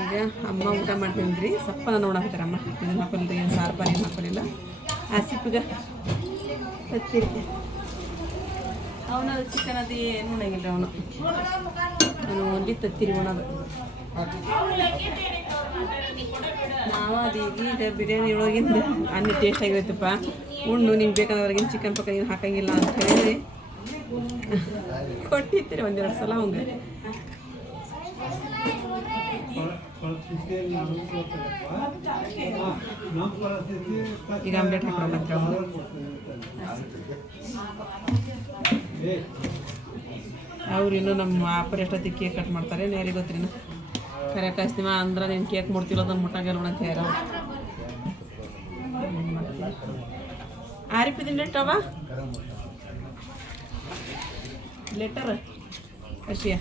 ಈಗ ಅಮ್ಮ ಊಟ ಮಾಡ್ತೀನಿ ಸಪ್ಪನ ನೋಡಾಕತ್ತಾರ ಅಮ್ಮ. ಇದನ್ನು ಹಾಕೋಲ್ರಿ, ಏನು ಸಾರು ಪಾರಿ ಏನು ಹಾಕೋಲಿಲ್ಲ. ಆಸಿಪ್ಗೆ ತತ್ತಿರಿ ಅವನ ಚಿಕನ್ ಅದು ಏನು ಉಣಂಗಿಲ್ಲ ಅವನು. ನಾನು ಒಂದಿ ತತ್ತಿರಿ ಉಣೋದು. ನಾವು ಅದು ಈಗ ಬಿರಿಯಾನಿ ಒಳಗಿಂದ ಅನ್ನ ಟೇಸ್ಟ್ ಆಗಿರುತ್ತಪ್ಪ, ಉಣ್ಣು ನಿಂಗೆ ಬೇಕಾದ್ರಾಗಿನ ಚಿಕನ್ ಪಕ್ಕ ಏನು ಹಾಕಂಗಿಲ್ಲ ಅಂತ ಹೇಳಿ ಕೊಟ್ಟಿರ್ತೀರಿ ಒಂದೆರಡು ಸಲ ಅವಂಗೆ. ಈಗ ಆಮ್ಲೆಟ್ ಹಾಕೊಳಕತ್ರ ಅವ್ರು ಇನ್ನೂ ನಮ್ಮ ಅಪ್ಪರ ಎಷ್ಟೊತ್ತಿಗೆ ಕೇಕ್ ಕಟ್ ಮಾಡ್ತಾರೆ ಯಾರಿಗೆ ಗೊತ್ತ್ರಿನ. ಕರೆ ಕಾಯಿಸ್ತೀವ ಅಂದ್ರೆ ನೀನು ಕೇಕ್ ಮುಡ್ತಿಲ್ಲ ಅದನ್ನು ಮುಟ್ಟಾಗಲ್ಲ ಅಂತ ಯಾರು ಆರಿಪಿದ್ದೀನಿ ಲೇಟವ ಲೇಟರ್ ಅಶಿಯ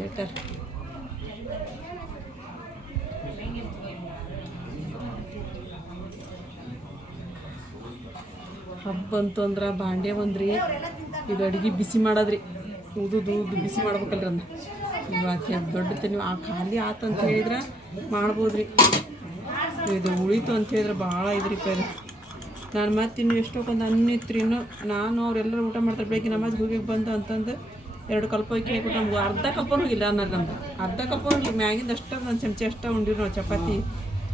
ಲೇಟರ್ ಹಬ್ಬ ಅಂತು ಅಂದ್ರೆ ಬಾಂಡೆ ಬಂದ್ರಿ. ಇದು ಅಡುಗೆ ಬಿಸಿ ಮಾಡೋದ್ರಿ, ಉದುದು ಬಿಸಿ ಮಾಡ್ಬೇಕಲ್ರಿ ಅಂದ. ಇವಾಗ ದೊಡ್ಡ ನೀವು ಆ ಖಾಲಿ ಆತು ಅಂತ ಹೇಳಿದ್ರೆ ಮಾಡ್ಬೋದ್ರಿ. ಇದು ಉಳಿತು ಅಂತ ಹೇಳಿದ್ರೆ ಭಾಳ ಇದ್ರಿ ಇದು. ನಾನು ಮತ್ತೆ ಇನ್ನು ಎಷ್ಟೊಂದು ಅನ್ನ ಇತ್ತು ರೀ. ಇನ್ನು ನಾನು ಅವರೆಲ್ಲರೂ ಊಟ ಮಾಡ್ತಾರೆ ಬೆಳಗ್ಗೆ ನಮಾಜ್ ಹೋಗಿ ಬಂದು ಅಂತಂದು 2 ಕಲ್ಪ ಹೋಗಿ ಹಾಕ್ಬಿಟ್ಟು ನಮ್ಗೆ ಅರ್ಧ ಕಪ್ಪನೂ ಹೋಗಿಲ್ಲ ಅನ್ನೋದು. ನಮ್ದು ಅರ್ಧ ಕಪ್ಪನೂ ಹೋಗಿ ಮ್ಯಾಗಿಂದ ಅಷ್ಟು ಒಂದು ಚಮಚ ಅಷ್ಟು ಉಂಡಿರಿ ನಾವು. ಚಪಾತಿ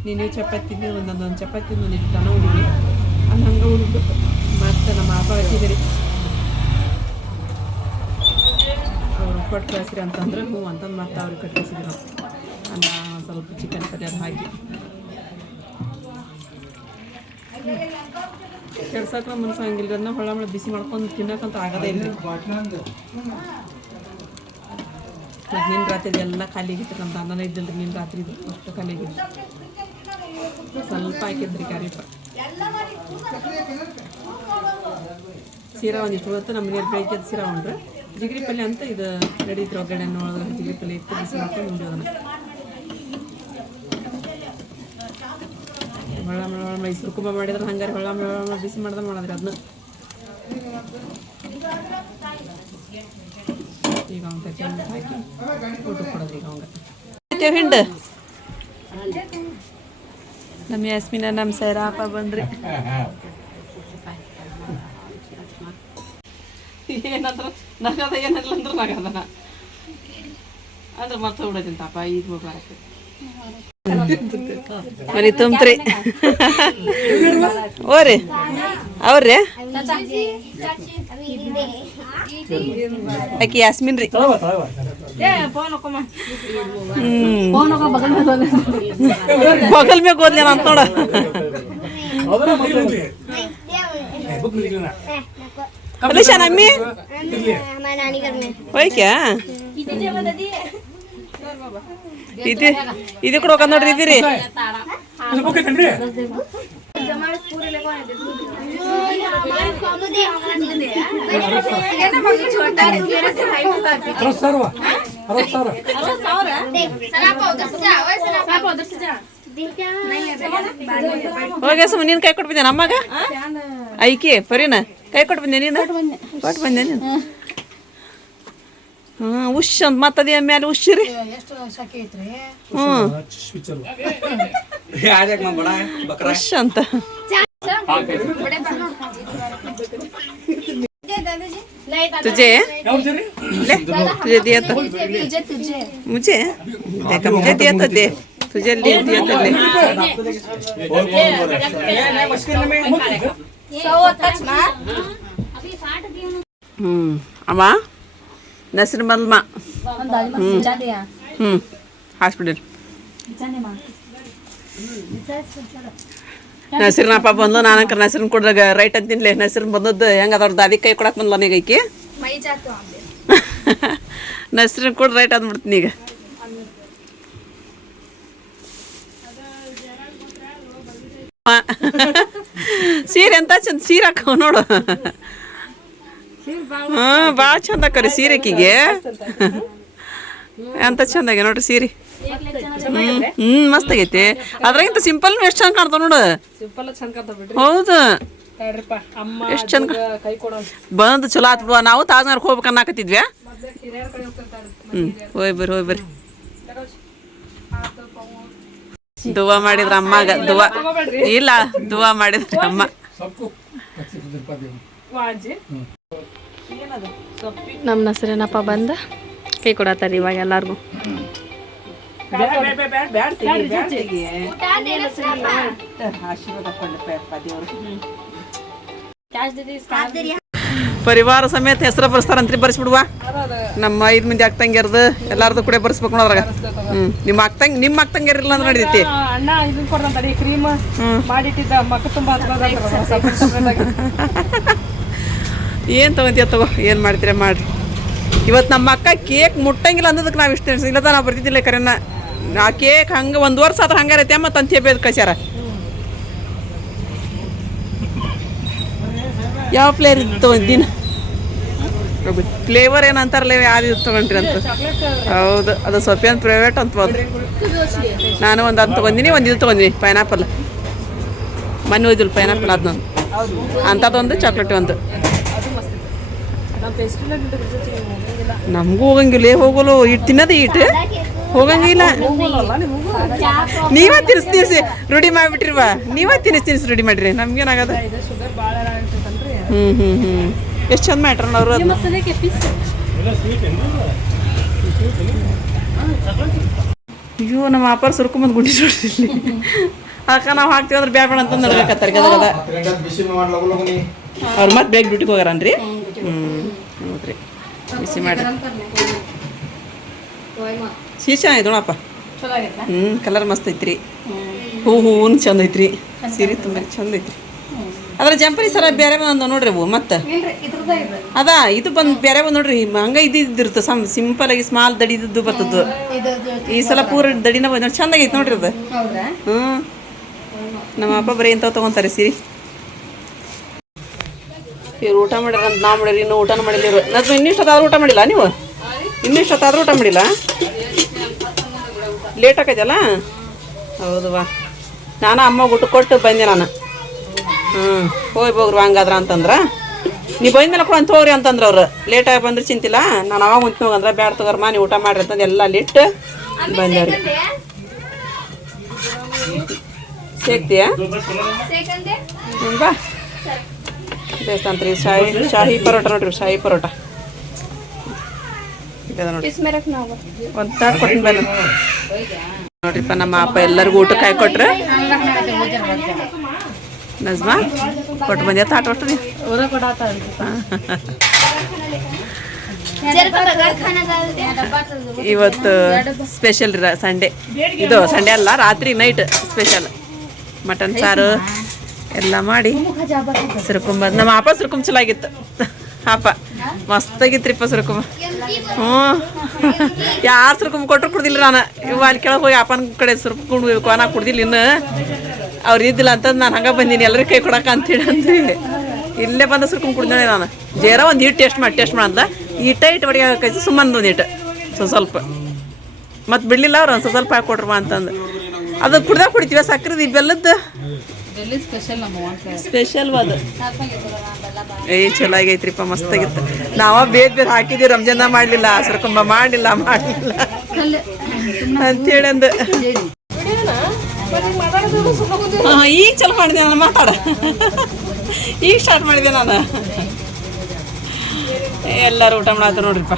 ನೀನು ಚಪಾತಿ ತಿಂದು ಒಂದೊಂದು ಚಪಾತಿ ಒಂದಿಟ್ಟು ತನ ಉಂಡಿರಿ ಅಲ್ಲಿ ಹಂಗೆ ಉಳ್ಬಿಟ್ಟು ಮತ್ತು ನಮ್ಮ ಅಪ್ಪ ಹಚ್ಚಿದ್ರಿ ಅವರು ಕೊಟ್ಟು ಕಳಿಸ್ರಿ ಅಂತಂದ್ರೆ ಹ್ಞೂ ಅಂತಂದು ಮತ್ತೆ ಅವ್ರಿಗೆ ಕಟ್ ಕಳಿಸಿದ್ರಿ ನಾವು. ಅನ್ನ ಸ್ವಲ್ಪ ಚಿಕನ್ ಕರಿ ಅದು ಹಾಕಿ ಕೆಡ್ಸಕ್ಕೆ ಮನಸ್ಸು ಹಂಗಿಲ್ಲ. ಅದನ್ನ ಹೊಳ ಬಿಸಿ ಮಾಡ್ಕೊಂಡು ತಿನ್ನೋಕ್ಕಂತ ಆಗೋದೇ ಇಲ್ಲ. ಮತ್ತು ನಿನ್ನ ರಾತ್ರಿ ಎಲ್ಲ ಖಾಲಿ ಆಗಿತ್ತು, ನಮ್ದು ಅನ್ನನೇ ಇದ್ದಿಲ್ಲ ರೀ. ನಿನ್ನ ರಾತ್ರಿ ಇದು ಅಷ್ಟು ಖಾಲಿ ಆಗಿತ್ತು. ಸ್ವಲ್ಪ ಹಾಕಿದ್ರಿ ಕರಿಪ ಸೀರಾ ಒಂದಿಷ್ಟು ಹೊತ್ತು ನಮ್ಮ ಮನೆಯಲ್ಲಿ ಬೆಳಗ್ಗೆ ಸೀರಾ ಉಂಡ್ರೆ ಜಿಗ್ರಿ ಪಲ್ಯ ಅಂತ ಇದು ನಡೀತಿರು. ಒಗ್ಗರಣೆ ಒಳಗೆ ಜಿಗ್ರಿ ಪಲ್ಯ ಇತ್ತು, ಬಿಸಿ ಮಾಡ್ಕೊಂಡು ಉಂಡು ಅದನ್ನು. ಹೊಳ ಮೈಸೂರು ಕುಂಬ ಮಾಡಿದ್ರೆ ಹಂಗಾರೆ ಹೊಳ ಬಿಸಿ ಮಾಡ್ದೆ ಮಾಡಿದ್ರಿ ಅದನ್ನ. ಈಗ ಅವಂಗೆ ಚೆಂದ ಹಾಕಿ ಊಟ ಕೊಡೋದು. ಈಗ ಅವಂಗೆ ಹಿಂಡು ನಮ್ಮ ಯಾಸ್ಮಿನ ನಮ್ಮ ಸೈರಾಪ ಬಂದ್ರಿ. ಏನಂದ್ರೆ ನಗದ ಏನಿಲ್ಲ ಅಂದ್ರೆ ನಗದನ ಅಂದ್ರೆ ಮತ್ತೆ ಬಿಡೋದಿಂತಪ್ಪ ಈದ್ ಮುಬಾರಕ್ ಮನೆ ತುಂಬ್ರಿ. ಓರಿ ಅವ್ರಿ ಆಕಿ ಯಾಸ್ಮಿನ್ ರೀ. ಬಗಲ್ ಮ್ಯಾಗ ಓದ್ಲೇನ ಅಂತ ನೋಡ. ಅಲಿಶಾ ನಮ್ಮಿ ಹೋಯ್ಕ್ಯಾ ಇದು ಕೂಡ ಹೋಗೋದು ನೋಡ್ರಿ. ಇದೀರಿ ಹೋಗ್ಯ ಸುಮ್ಮ ನೀನು ಕೈ ಕೊಟ್ಟು ಬಂದೆ ನಮ್ಮಗ ಐಕಿ ಪರಿನ ಕೈ ಕೊಟ್ಟು ಬಂದೆ ನೀನು ಕೊಟ್ಟು ಬಂದೆ ನೀನು. ಉಶ್ ಅಂತ ಮತ್ತದ ಮೇಲೆ ಉಶ್ರಿ. ಉಶ್ ಅಂತ तुझे ले तुझे दिया तो मुझे देखा मुझे दिया तो दे तुझे ले दिया तो ले. अम्मा नसर मलमा हास्पिटल ನಸರಿನಪ್ಪ ಬಂದು ನಾನು ಅಂಕರ್ ನಸರಿನ ಕೊಡ್ದಾಗ ರೈಟ್ ಅಂತಿನ್ಲೆ. ನಸರಿನ ಬಂದದ್ದು ಹೆಂಗೆ ಅದ್ರದ್ದು ಅದಕ್ಕೆ ಕೈ ಕೊಡಕ್ಕೆ ಬಂದ್ಲ ನೀಗೈಕಿ ನಸರಿನ ಕೊಡ್ ರೈಟ್ ಅಂದ್ಬಿಡ್ತೀನಿ ಈಗ. ಸೀರೆ ಎಂತ ಚಂದ ಸೀರೆ ಹಾಕೋ ನೋಡು. ಭಾಳ ಚಂದ ಹಾಕೋರಿ ಸೀರೆಕಿಗೆ ಎಂತ ಚಂದಾಗೆ ನೋಡ್ರಿ ಸೀರೆ. ಮಸ್ತ್ ಆಗೈತಿ. ಅದ್ರಾಗಿಂತ ಸಿಂಪಲ್ ಎಷ್ಟು ಚಂದ ಕಾಣ್ತಾವ ನೋಡು. ಹೌದು ಎಷ್ಟು ಚಂದ ಬಂದು ಚಲೋ ಆತ್ ಬಿಡುವ. ನಾವು ತಾಜ್ನಗರ್ಗೆ ಹೋಗ್ಬೇಕು ಅನ್ನಕತ್ತಿದ್ವಿ. ಹೋಯ್ ಬರ್ರಿ ದುವಾ ಮಾಡಿದ್ರ ಅಮ್ಮಾಗ ದುವಾ ಇಲ್ಲ ದುವಾ ಮಾಡಿದ್ರ ಅಮ್ಮ. ನಮ್ಮ ನಸರೇನಪ್ಪ ಬಂದ ಕೈ ಕೊಡತ್ತಾರ ಇವಾಗ ಎಲ್ಲಾರ್ಗು. ಪರಿವಾರ ಸಮೇತ ಹೆಸರು ಬರ್ಸ್ತಾರಂತ್ರಿ, ಬರ್ಸ್ಬಿಡುವ. ನಮ್ಮ 5 ಮಂದಿ ಅಕ್ಕಂಗ್ಯಾರ್ದು ಎಲ್ಲಾರ್ದು ಕೂಡ ಬರ್ಸ್ಬೇಕು ನೋಡ್ರಾಗ. ನಿಮ್ಮ ಅಕ್ಕಂಗ್ಯಾರ ಇಲ್ಲ ಅಂದ್ರೆ ನಡೀತಿ. ಅಣ್ಣ ಇದನ್ನ ಕೊಡ್ತಾನೆ ಕ್ರೀಮ್ ಮಾಡಿಟ್ಟಿದ್ದ ಮಕ್ಕ ತುಂಬಾ ಏನು ತಗೊಂತೀಯ ತಗೋ, ಏನು ಮಾಡ್ತೀರ ಮಾಡ್ರಿ. ಇವತ್ತು ನಮ್ಮ ಅಕ್ಕ ಕೇಕ್ ಮುಟ್ಟಂಗಿಲ್ಲ ಅನ್ನೋದಕ್ಕೆ ನಾವು ಇಷ್ಟ ಇಲ್ಲದ ನಾವು ಬರ್ತಿದ್ದಿಲ್ಲ ಕರೆನ. ಆ ಕೇಕ್ ಹಂಗೆ 1 ವರ್ಷ ಆದ್ರೆ ಹಂಗಾರೈತೆ ಮತ್ತು ಅಂತ ಹೇಳಿ ಕಳ್ಸ್ಯಾರ. ಯಾವ ಫ್ಲೇವರ್ ಇತ್ತು ದಿನ ಫ್ಲೇವರ್ ಏನಂತಾರಲ್ಲ ಯಾರು ತೊಗೊಂಡ್ರಿ ಅಂತ. ಹೌದು, ಅದು ಸೊಪ್ಪಿನ ಪ್ರೈವೇಟ್ ಅಂತ. ನಾನು ಒಂದು ಅದು ತೊಗೊಂಡಿನಿ, ಒಂದು ಇದು ತೊಗೊಂಡಿನಿ ಪೈನಾಪಲ್. ಮೊನ್ನೆ ಹೋಯ್ದಿಲ್ಲ ಪೈನಾಪಲ್ ಅದನ್ನೊಂದು ಅಂಥದ್ದೊಂದು ಚಾಕ್ಲೇಟ್ ಒಂದು. ನಮಗೂ ಹೋಗಂಗಿಲ್ಲ, ಹೋಗಲು ಇಟ್ಟು ತಿನ್ನೋದು ಇಟ್ಟು ಹೋಗಂಗಿಲ್ಲ. ನೀವೇ ತಿನ್ನಿಸಿ ರೂಢಿ ಮಾಡಿಬಿಟ್ರಿವ, ನೀವೇ ತಿನ್ನಿಸಿ ರೂಢಿ ಮಾಡಿರಿ. ನಮ್ಗೇನಾಗದ. ಎಷ್ಟು ಚಂದ ಮಾಡ್ಯಾರ ಅವರು ಅದನ್ನ. ಅಯ್ಯೋ ನಮ್ಮ ಅಪ್ಪಾರ ಸುರ್ಕೊಂಬಂದು ಗುಂಡಿ ನೋಡ್ತಿರ್ಲಿ. ಅಕ್ಕ ನಾವು ಹಾಕ್ತೀವಿ ಅಂದ್ರೆ ಬ್ಯಾಡ ಅಂತ ನಡ್ಬೇಕತ್ತಾರ ಗದಗದ. ಅವ್ರು ಮತ್ತೆ ಬೇಗ ಡ್ಯೂಟಿಗೆ ಹೋಗ್ಯಾರನ್ರಿ. ಹೌದ್ರಿ, ಬಿಸಿ ಮಾಡಿ ಸೀ ಚೆನ್ನಾಗಿದೆ ನೋಡಪ್ಪ. ಕಲರ್ ಮಸ್ತ್ ಐತ್ರಿ, ಹೂವು ಚಂದ ಐತ್ರಿ, ಸೀರೆ ತುಂಬ ಚಂದ ಐತ್ರಿ. ಅದ್ರ ಜಂಪರಿ ಸರ ಬೇರೆ ಬಂದ ನೋಡ್ರಿ ಅವು. ಮತ್ತೆ ಅದ ಇದು ಬಂದು ಬೇರೆ ಬಂದು ನೋಡ್ರಿ, ಹಂಗ ಇದ್ದಿರ್ತ ಸಿಂಪಲ್ ಆಗಿ ಸ್ಮಾಲ್ ದಡಿದ್ದು ಬರ್ತದ್ದು. ಈ ಸಲ ಪೂರ ದಡಿನ ಬಂದ್ ನೋಡಿ, ಚಂದ ಆಗೈತೆ ನೋಡ್ರಿ ಅದು. ನಮ್ಮ ಅಪ್ಪ ಬರೀ ಇಂಥವು ತೊಗೊಂತಾರೆ ಸೀರೆ. ಇವ್ರು ಊಟ ಮಾಡ್ಯಾರ ಅಂತ ನಾವು ಮಾಡಿರಿ, ಇನ್ನೂ ಊಟನೂ ಮಾಡಿಲ್ಲ ಇವರು. ನಾನು ಇನ್ನಿಷ್ಟೊತ್ತಾದ್ರೂ ಊಟ ಮಾಡಿಲ್ಲ ನೀವು? ಇನ್ನಿಷ್ಟೊತ್ತಾದ್ರೂ ಊಟ ಮಾಡಿಲ್ಲ? ಲೇಟ್ ಆಕೈತಲ್ಲ. ಹೌದು ವಾ, ನಾನು ಅಮ್ಮ ಊಟ ಕೊಟ್ಟು ಬಂದೆ ನಾನು. ಹೋಗ್ರಿ ಹಂಗಾದ್ರ ಅಂತಂದ್ರೆ, ನೀವು ಬಂದ್ಮೇಲೆ ಕೂಡ ಅಂತ ಹೋಗ್ರಿ ಅಂತಂದ್ರೆ ಅವ್ರು. ಲೇಟಾಗಿ ಬಂದ್ರೆ ಚಿಂತಿಲ್ಲ, ನಾನು ಅವಾಗ ಮುಂಚೆ ಹೋಗಂದ್ರೆ ಬ್ಯಾಡ ತಗೋರಮ್ಮ ನೀವು ಊಟ ಮಾಡ್ರಿ ಅಂತಂದು ಎಲ್ಲ ಲಿಟ್ಟು ಬಂದವ್ರಿ. ಸೇಕ್ತೀಯಾ? ಬಾ ಬೇಸ್ತಂತ್ರಿ. ಶಾಹಿ ಪರೋಟ ನೋಡ್ರಿ, ಶಾಹಿ ಪರೋಟ ನೋಡಿ. ಒಂದು ತಾಟ್ ಕೊಟ್ಟು ಬನ್ನಿ ನೋಡ್ರಿಪ್ಪ. ನಮ್ಮ ಅಪ್ಪ ಎಲ್ಲರಿಗೂ ಊಟಕ್ಕೆ ಕಾಯಿ ಕೊಟ್ರೆ ನಜ್ಮಾ ಕೊಟ್ಟು ಬಂದ್ಯಾ ತಾಟ್ ಒಟ್ಟು. ಇವತ್ತು ಸ್ಪೆಷಲ್ ರೀ ಸಂಡೇ. ಇದು ಸಂಡೇ ಅಲ್ಲ, ರಾತ್ರಿ ನೈಟ್ ಸ್ಪೆಷಲ್ ಮಟನ್ ಸಾರು ಎಲ್ಲ ಮಾಡಿ ಸುರ್ಕೊಂಬಂದು. ನಮ್ಮ ಅಪ್ಪ ಸುರ್ಕೊಂಬ ಚಲೋ ಆಗಿತ್ತು. ಅಪ್ಪ ಮಸ್ತಾಗಿತ್ರಿಪ್ಪ ಸುರ್ಕೊಂಬ. ಯಾರು ಸುರ್ಕೊಂಬ ಕೊಟ್ಟರು ಕುಡ್ದಿಲ್ಲ ನಾನು. ಇವು ಅಲ್ಲಿ ಕೆಳಗೆ ಹೋಗಿ ಅಪ್ಪನ ಕಡೆ ಸುರ್ಕೊಂಡು ನಾ ಕುಡ್ದಿಲ್ಲ ಇನ್ನು. ಅವ್ರು ಇದ್ದಿಲ್ಲ ಅಂತಂದು ನಾನು ಹಂಗೆ ಬಂದೀನಿ ಎಲ್ಲರಿಗೂ ಕೈ ಕೊಡಕ್ಕೆ ಅಂತೇಳಿ ಅಂದ್ರಿ. ಇಲ್ಲೇ ಬಂದ ಸುರ್ಕೊಂಡು ಕುಡ್ದೇನೆ ನಾನು. ಜೇರ ಒಂದು ಹಿಟ್ಟು ಟೇಸ್ಟ್ ಮಾಡಂದ ಇಟ್ಟು ಬಡಿಗೆ ಹಾಕೈತಿ ಸುಮ್ಮನೆ ಒಂದು ಹಿಟ್ಟು ಸ್ವಲ್ಪ ಮತ್ತು ಬಿಡಲಿಲ್ಲ ಅವ್ರು ಒಂದು ಸ್ವಲ್ಪ ಹಾಕ್ಕೊಟ್ರಮ್ಮ ಅಂತಂದು. ಅದು ಕುಡ್ದಾಗ ಕುಡಿತೀವಿ ಸಕ್ಕರೆದು ಈ ಬೆಲ್ಲದ್ದು ಸ್ಪೆಷಲ್ ಅದು. ಚಲೋ ಆಗೈತ್ರಿಪ್ಪ, ಮಸ್ತಾಗಿತ್ತು. ನಾವ ಬೇರೆ ಹಾಕಿದ್ದೀವಿ, ರಂಜಾನ ಮಾಡಲಿಲ್ಲ, ಸುರ್ಕೊಂಬ ಮಾಡಲಿಲ್ಲ ಅಂತೇಳಿ ಅಂದು. ಈಗ ಚಲೋ ಮಾಡಿದೆ ನಾನು ಮಾತಾಡ. ಈಗ ಸ್ಟಾರ್ಟ್ ಮಾಡಿದೆ ನಾನು. ಎಲ್ಲರೂ ಊಟ ಮಾಡತ್ತ ನೋಡ್ರಿಪ್ಪ.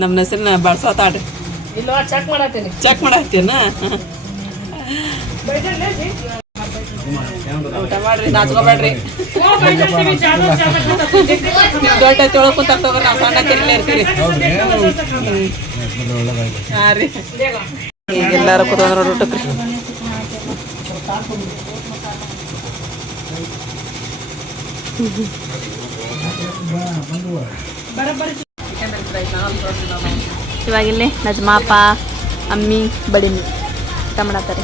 ನಮ್ಮ ಹೆಸರನ್ನ ಬಳಸೋತಾಡ್ರಿ. ಚೆಕ್ ಮಾಡತ್ತೀನ. ಊಟ ಮಾಡ್ರಿ, ನಾಚ್ಕೋಬೇಡ್ರಿ. ದೊಡ್ಡ ತೊಳಕ್ ಕುಂತ ತಗೋರಿ, ನಾವು ಸಣ್ಣ ತಿರ್ಲೇ ಇರ್ತೀವಿ. ಹಾಂ ರೀ, ಈಗ ಎಲ್ಲಾರು ಕೂತ್ಕೊಂಡ್ರ ಊಟಕ್ಕೆ. ಇವಾಗಿಲ್ಲೇ ನಜ್ಮಾಪ ಅಮ್ಮಿ ಬಡಿಮಿ ಊಟ ಮಾಡತ್ತಾರೆ.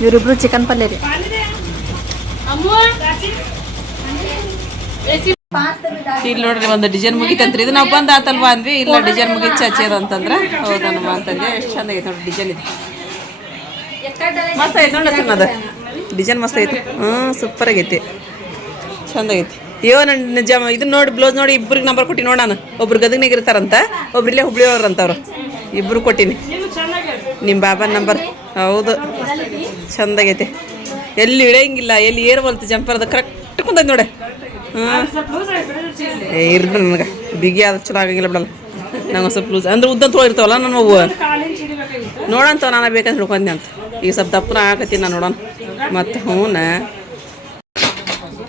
ಇವರಿಬ್ರು ಚಿಕನ್ ಪಲ್ಯ ರೀ. ಇಲ್ಲಿ ನೋಡ್ರಿ ಒಂದು ಡಿಸೈನ್ ಮುಗಿತಂತ್ರಿ. ಇದು ನಾವು ಬಂದು ಆತಲ್ವಾ ಅಂದ್ವಿ. ಇಲ್ಲ ಡಿಸೈನ್ ಮುಗಿತು ಹಚ್ಚಿದ ಅಂತಂದ್ರೆ ಹೌದಮ್ಮ ಅಂತಂದೆ. ಎಷ್ಟು ಚಂದ ಆಗೈತೆ ನೋಡ್ರಿ ಡಿಸೈನ್. ಇದು ಮಸ್ತ್ ಆಗೈತೆ ನೋಡಿ ಸರ್, ಅದು ಡಿಸೈನ್ ಮಸ್ತ್ ಆಗೈತಿ. ಸೂಪರ್ ಆಗೈತಿ, ಚಂದ ಆಗೈತಿ. ಅಯ್ಯೋ ನನ್ನ ಇದನ್ನ ನೋಡಿ ಬ್ಲೌಸ್ ನೋಡಿ ಇಬ್ಬರಿಗೆ ನಂಬರ್ ಕೊಟ್ಟು ನೋಡಿ. ನಾನು ಒಬ್ರು ಗದಗ್ನಾಗ ಇರ್ತಾರಂತ, ಒಬ್ರು ಇಲ್ಲೇ ಹುಬ್ಳಿಯವ್ರಂತವ್ರು. ಇಬ್ರು ಕೊಟ್ಟಿನಿ ನಿಮ್ಮ ಬಾಬನ ನಂಬರ್. ಹೌದು ಚಂದಾಗೈತೆ, ಎಲ್ಲಿ ಇಳಿಯಂಗಿಲ್ಲ, ಎಲ್ಲಿ ಏರ್ಬಲ್ತು ಜಂಪರ್ ಅದು ಕರೆಕ್ಟ್ ಕುಂತೈತೆ ನೋಡಿ. ಹಾಂ ಇರ್ಬಿಡ ನನಗೆ ಬಿಗಿ ಆದ ಚಲೋ ಆಗಂಗಿಲ್ಲ ಬಿಡಲ್ಲ ನಂಗೆ ಸ್ವಲ್ಪ ಲೂಸ್ ಅಂದ್ರೆ ಉದ್ದ ತೊಳಿರ್ತಾವಲ್ಲ ನಾನು ಅವು ನೋಡಂತವ ನಾನು ಬೇಕಂತ ಹಿಡ್ಕೊಂಡೆ ಅಂತ. ಈಗ ಸ್ವಲ್ಪ ದಪ್ಪನ ಹಾಕತ್ತೀನಿ ನಾನು ನೋಡೋಣ ಮತ್ತು. ಹ್ಞೂ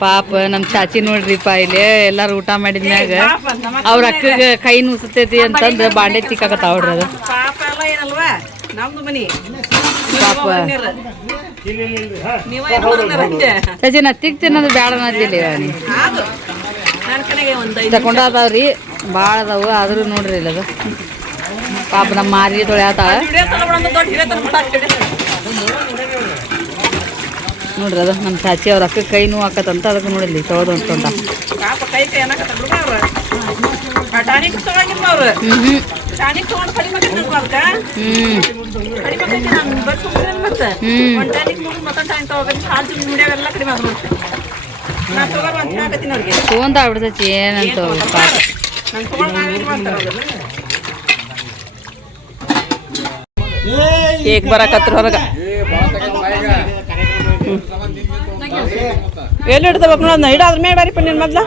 ಪಾಪ ನಮ್ಮ ಚಾಚಿ ನೋಡ್ರಿಪ್ಪ ಇಲ್ಲಿ ಎಲ್ಲಾರು ಊಟ ಮಾಡಿದ್ಮ್ಯಾಗ ಅವ್ರ ಅಕ್ಕಗೆ ಕೈ ನುಸುತ್ತೈತಿ ಅಂತಂದು ಬಾಂಡೆ ತಿಕ್ಕಾಕತ್ತಾವ ನೋಡ್ರಿ ಅದು. ಪಾಪ ಎಲ್ಲ ಏನಲ್ವಾ ನಮ್ದು ಮನಿ ಪಾಪ ನೀವು ಚಾಚಿ ನಾ ತಿಕ್ ತಿನ್ನೋದು ಬೇಡ ಅನ್ನತ್ತಿಲ್ಲ ನೀ ನನ್ನ ಕಡೆಗೆ ಒಂದು ತಕೊಂಡ ಅದಾವ್ರಿ ಭಾಳ ಅದಾವು ಆದ್ರೂ ನೋಡ್ರಿ ಇಲ್ಲ ಅದು ಪಾಪ ನಮ್ಮ ಮಾರಿ ತೊಳ್ಯಾತಾಳ ನೋಡ್ರಿ ಅದು ನಮ್ಮ ಚಾಚಿ ಅವ್ರ ಅಕ್ಕ ಕೈ ನೋವು ಹಾಕತ್ತಂತ ಅದಕ್ಕೆ ನೋಡಿಲ್ಲಿ ತೊಳೆದು ಅಂತಂತ. ಪಾಪ ಕೈ ಕೈ ಅನ್ನಕತ್ತ ಅವ್ರು ಟಾನಿಕ್ ತಗೊಂಡಿಲ್ಲ ಅವ್ರು. ಟಾನಿಕ್ ತಗೊಂಡು ಕಡಿಮೆ ಅದಕ್ಕೆ ಕಡಿಮೆ ನಾನು ಬರ್ತೀನಿ ಮತ್ತೆ ಒಂದು ಟಾನಿಕ್ ಮುಗಿದು ಮತ್ತೊಂದು ಟಾನಿಕ್ ತಗೋಬೇಕು. ಹಾಲು ತುಂಬ ಮುಡಿಯಾವೆಲ್ಲ ಕಡಿಮೆ ಆದ್ರು ನಾನು ತಗೋರು ಅಂತ ಹಾಕತ್ತೀನಿ ಅವ್ರಿಗೆ. ತೊಗೊಂತ ಆಗ್ಬಿಡ್ತೈತಿ ಏನಂತ ಪಾಪ ನಾನು ತಗೊಂಡು ಮಾಡ್ತಾರೆ ಕೇಕ್ ಬರಕತ್ರ ಹೊರಗೆ ಎಲ್ಲಿ ಹಿಡ್ದಬೇಕು ನೋಡ ಹಿಡಾದ್ರ ಮೇಲೆ ಬಾರಿಪ್ಪ ನಿನ್ನ ಮೊದ್ಲ.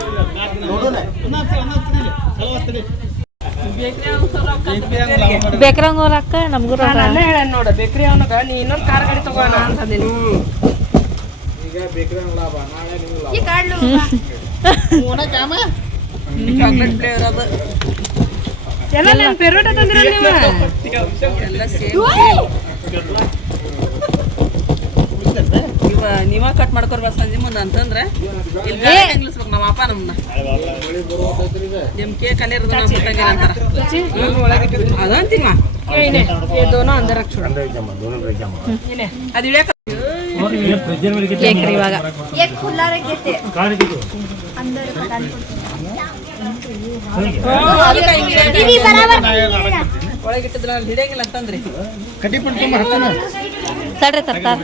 ಬೇಕ್ರಂಗ್ ಹೋಲಕ್ಕ ನಮಗೂ ಹೇಳ ನೋಡ ಬೇಕ್ರಿ ಅವನಾಗ ನೀ ಇನ್ನೊಂದು ಕಾರ್ ಗಾಡಿ ತಗೋಣ ಅಂತಂದಿನಿ. ಚಾಕ್ಲೇಟ್ ಫ್ಲೇವರ್ ಅದು ಎಲ್ಲ ನನ್ನ ಫೇವ್ರೇಟ್ ಅಂತಂದ್ರೆ ಎಲ್ಲ ಸೇಮ್ ನೀವ ಕಟ್ ಮಾಡ್ಕೊರ್ಬಾರ ಸಂಜೆ ಮುಂದೆ ಅಂತಂದ್ರೆ ಇಲ್ಲಿ ಹೆಂಗ್ಲಿಸ್ಬೇಕು ನಮ್ಮ ಅಪ್ಪ ನಮ್ಮನ್ನ ನಿಮ್ ಕೇಕ್ ಅಲ್ಲಿ ಇರೋದು ನಮ್ಮ ತಂಗಿ ಅಂತಾರ ಅದಂತೀವ ದೋನೋ ಅಂದರ ಅದು ಇಳಿಯಕ ಕೇಕ್ ರೀ ಇವಾಗ ಒಳಗಿಟ್ಟಿದ್ರ ಹಿಡಿಯಂಗಿಲ್ಲ ಅಂತಂದ್ರಿ ತಡ್ರಿ ತರ್ತಾರ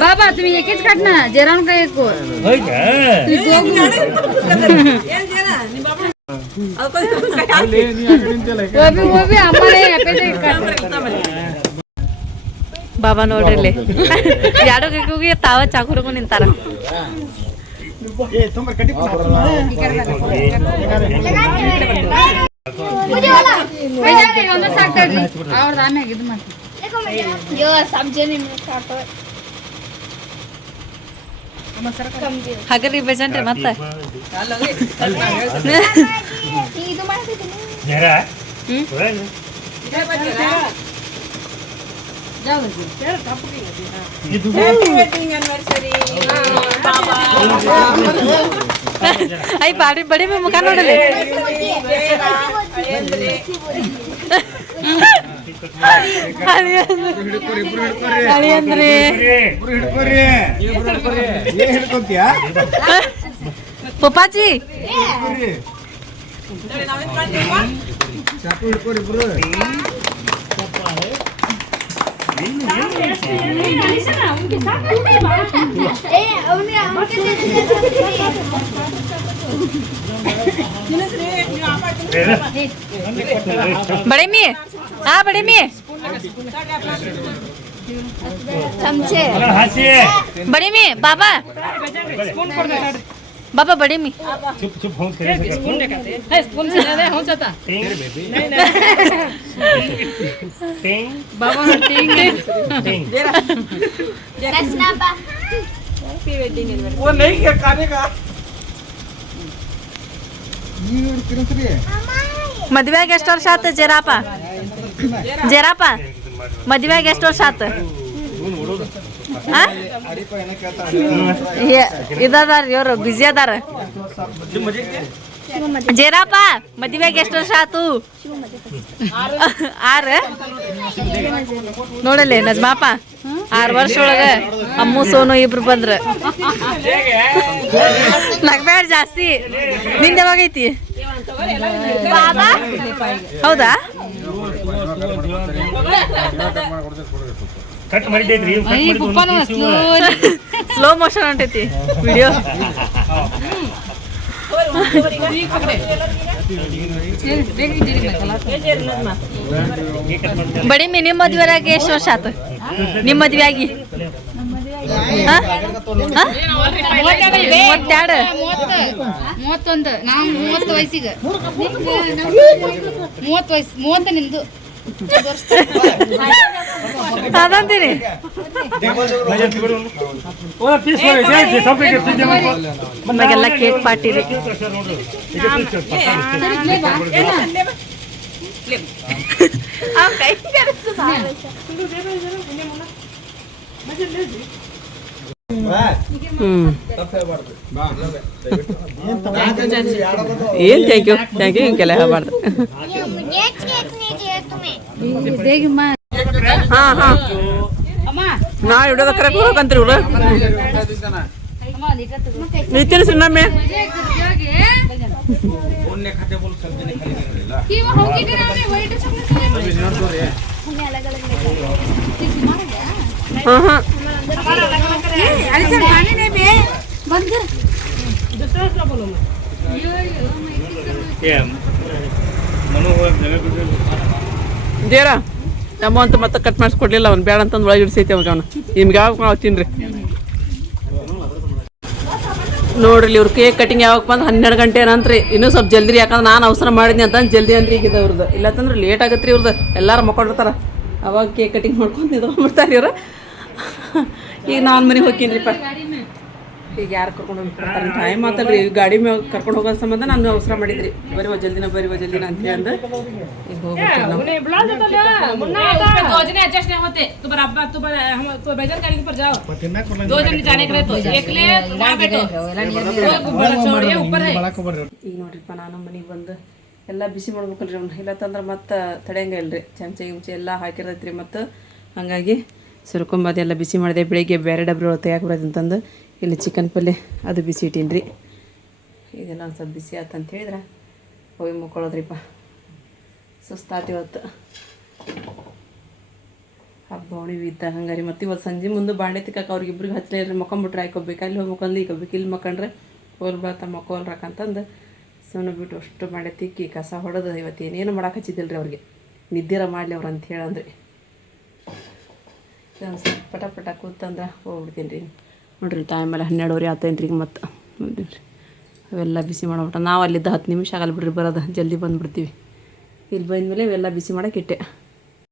बाबा तुम्ही एकेच काढ ना जेरान काय एक ಬಾಬಾ ನೋಡ್ರಿ ಯಾಡೋ ಹೋಗಿ ತಾವ ಚಾಕುರ್ಗು ನಿಂತಾರ. ಅವ್ರದ್ದು ಆಮ್ಯಾಗ ಇದು ಮಾಡಿ ಹಾಗಾರಿ ಬೇಜನ್ರಿ ಮತ್ತೆ ಐ ಬಾಡಿ ಬಡಿ ಮೇ ಮುಖ ನೋಡಲಿ ಪಪ್ಪಾಜಿ बड़े मी हाँ बड़े मी चमचे बड़े मी बाबा बाबा बड़े मी चुप चुप होंस करे स्पून है स्पून से ज्यादा हो जाता टिंग बाबा टिंग टिंग वो नहीं क्या खाने का ಮದುವೆಗೆ ಎಷ್ಟು ವರ್ಷ ಆತ ಜರಾಪ ಜರಾಪ ಮದುವೆಗೆ ಎಷ್ಟು ವರ್ಷ ಆತ ಇದಾರ ಇವ್ರು ಬಿಜಿ ಅದಾರ ಜೇರಪ್ಪ ಮದುವೆಗೆ ಎಷ್ಟು ವರ್ಷ ಆತು 6 ನೋಡಲ್ಲೇ ನಜ್ಮಾಪ 6 ವರ್ಷ ಒಳಗ ಅಮ್ಮು ಸೋನು ಇಬ್ರು ಬಂದ್ರ ನಗ್ಬೇಡ ಜಾಸ್ತಿ ನಿಂದ ಯಾವಾಗೈತಿ ಹೌದಾ ಕಟ್ ಮಾಡಿದ್ದೈತ್ರಿ ಸ್ಲೋ ಮೋಷನ್ ಹೊಂಟೈತಿ ವಿಡಿಯೋ ಬಡಿ ನಿಮ್ಮ ಮದ್ವೆರಾಗಿ ಎಷ್ಟು ವರ್ಷ ಆತು ನಿಮ್ಮ ಮದ್ವೆ ಆಗಿ 31 ನಾವು 30 ವಯಸ್ಸಿಗೆ 30 ವಯಸ್ಸು 30 ನಿಮ್ದು ಅದಂತೀನಿ ನಮಗೆಲ್ಲ ಕೇಕ್ ಪಾರ್ಟಿ ರೀ ಏನು ಥ್ಯಾಂಕ್ ಯು ಹಿಂಗೆಲ್ಲ ಹೇಳ್ಬಾರ್ದು ಹಾಂ ಹಾಂ ನಾ ಹಿಡಿಯೋದ ಕರೆಕ್ಟ್ ಹೋಗಂತ್ರಿ ಇವ್ರು ನಿತ್ಯನ ಸಿನ್ನಮ್ಮೆ ಹಾಂ ಹಾಂ ದೇರ ಅಮೌಂಟ್ ಮತ್ತೆ ಕಟ್ ಮಾಡಿಸ್ಕೊಡ್ಲಿಲ್ಲ ಅವ್ನು ಬೇಡ ಅಂತಂದು ಒಳಗೆ ಇಡ್ಸೈತಿ ಅವಾಗ ಅವನು ನಿಮ್ಗೆ ಯಾವಾಗ ನಾವು ತಿನ್ರಿ ನೋಡ್ರಿ ಇವ್ರು ಕೇಕ್ ಕಟಿಂಗ್ ಯಾವಾಗ ಬಂದು 12 ಗಂಟೆ ನಂತರ ಇನ್ನೂ ಸ್ವಲ್ಪ ಜಲ್ದಿ ಯಾಕಂದ್ರೆ ನಾನು ಅವಸರ ಮಾಡಿದ್ನಿ ಅಂತ ಜಲ್ದಿ ಅಂದ್ರೆ ಈಗ ಇವ್ರದ್ದು ಇಲ್ಲತ್ತಂದ್ರೆ ಲೇಟ್ ಆಗತ್ತೆ ರೀ ಇವ್ರದ್ದು ಎಲ್ಲರೂ ಮಕ್ಕೊಂಡಿರ್ತಾರೆ ಅವಾಗ ಕೇಕ್ ಕಟಿಂಗ್ ಮಾಡ್ಕೊಂಡು ನಿಂತ್ಕೊಂಡ್ಬಿಡ್ತಾರೆ ಇವ್ರು ಈಗ ನಾನು ಮನೆಗೆ ಹೋಗ್ತೀನಿರಿಪ್ಪ ಈಗ ಯಾರು ಕರ್ಕೊಂಡು ಹೋಗ್ಬಿಡ್ತಾರೆ ಟೈಮ್ ಆತಲ್ರಿ ಗಾಡಿ ಮ್ಯಾಗ ಕರ್ಕೊಂಡು ಹೋಗೋ ಸಂಬಂಧ ನಾನು ಅವಸರ ಮಾಡಿದ್ರಿ ಬರೀ ಜಲ್ದಿನ ಅಂತೇಳಿ ಅಂದ್ರೆ ಈಗ ಹೋಗ್ಬಿಡ್ತೀವಿ ಈಗ ನೋಡ್ರಿಪ್ಪ ನಾನು ಮನೆಗೆ ಬಂದು ಎಲ್ಲ ಬಿಸಿ ಮಾಡ್ಬೇಕಲ್ರಿ ಅವ್ನು ಇಲ್ಲತ್ತಂದ್ರೆ ಮತ್ತೆ ತಡೆಯಂಗ ಇಲ್ರಿ ಚಮಚೆ ಗಿಮಚೆ ಎಲ್ಲ ಹಾಕಿರ್ತೈತ್ರಿ ಮತ್ತು ಹಾಗಾಗಿ ಸುರ್ಕೊಂಬದು ಎಲ್ಲ ಬಿಸಿ ಮಾಡಿದೆ ಬೆಳಿಗ್ಗೆ ಬೇರೆ ಡಬ್ರಿ ಒಳಗೆ ತೆಗಿಯಾಕ್ಬಿಡೋದು ಅಂತಂದು ಇಲ್ಲಿ ಚಿಕನ್ ಪಲ್ಯ ಅದು ಬಿಸಿ ಇಟ್ಟೀನಿ ಇದೆಲ್ಲ ಒಂದು ಸ್ವಲ್ಪ ಬಿಸಿ ಆಯ್ತು ಅಂತ ಹೇಳಿದ್ರೆ ಹೋಗಿ ಮುಕ್ಕೊಳ್ಳೋದ್ರಿಪ್ಪ ಸುಸ್ತಾತಿ ಇವತ್ತು ಹಬ್ಬ ಉಣಿವಿ ಇದ್ದ ಹಂಗಾರಿ ಮತ್ತು ಇವತ್ತು ಸಂಜೆ ಮುಂದೆ ಬಾಂಡೆ ತಿಕ್ಕಕ್ಕೆ ಅವ್ರಿಗಿಬ್ರಿಗೆ ಹಚ್ಚಲೇ ಇಲ್ರಿ ಮಕ್ಕೊಂಬಿಟ್ರೆ ಆಯ್ಕೊಬೇಕು ಅಲ್ಲಿ ಹೋಗಿ ಮಕ್ಕೊಂದು ಈಗೋಬೇಕು ಇಲ್ಲಿ ಮಕ್ಕಂಡ್ರೆ ಹೋಲ್ ಬಾತ ಮಕ್ಕೋಲ್ರಾಕಂತಂದು ಸುಮ್ಮನೆ ಬಿಟ್ಟು ಅಷ್ಟು ಬಾಂಡೆ ತಿಕ್ಕಿ ಕಸ ಹೊಡೆದು ಇವತ್ತು ಏನೇನು ಮಾಡಕ್ಕೆ ಹಚ್ಚಿದ್ದಿಲ್ಲ ರೀ ಅವ್ರಿಗೆ ನಿದ್ದೆರ ಮಾಡಲಿ ಅವ್ರು ಅಂತ ಹೇಳಂದ್ರಿ ಒಂದು ಸ್ವಲ್ಪ ಪಟ ಪಟ ಕೂತಂದ್ರೆ ಹೋಗ್ಬಿಡ್ತೀನಿ ರೀ ನೋಡ್ರಿ ಟೈಮಲ್ಲಿ 12:30 ಆತೇನು ರೀ ಈಗ ಮತ್ತೆ ನೋಡಿರಿ ಅವೆಲ್ಲ ಬಿಸಿ ಮಾಡ್ಬಿಟ್ಟು ನಾವು ಅಲ್ಲಿದ್ದ 10 ನಿಮಿಷ ಆಗಲ್ಲ ಬಿಡ್ರಿ ಬರೋದು ಜಲ್ದಿ ಬಂದುಬಿಡ್ತೀವಿ ಇಲ್ಲಿ ಬಂದಮೇಲೆ ಇವೆಲ್ಲ ಬಿಸಿ ಮಾಡೋಕೆ ಇಟ್ಟೆ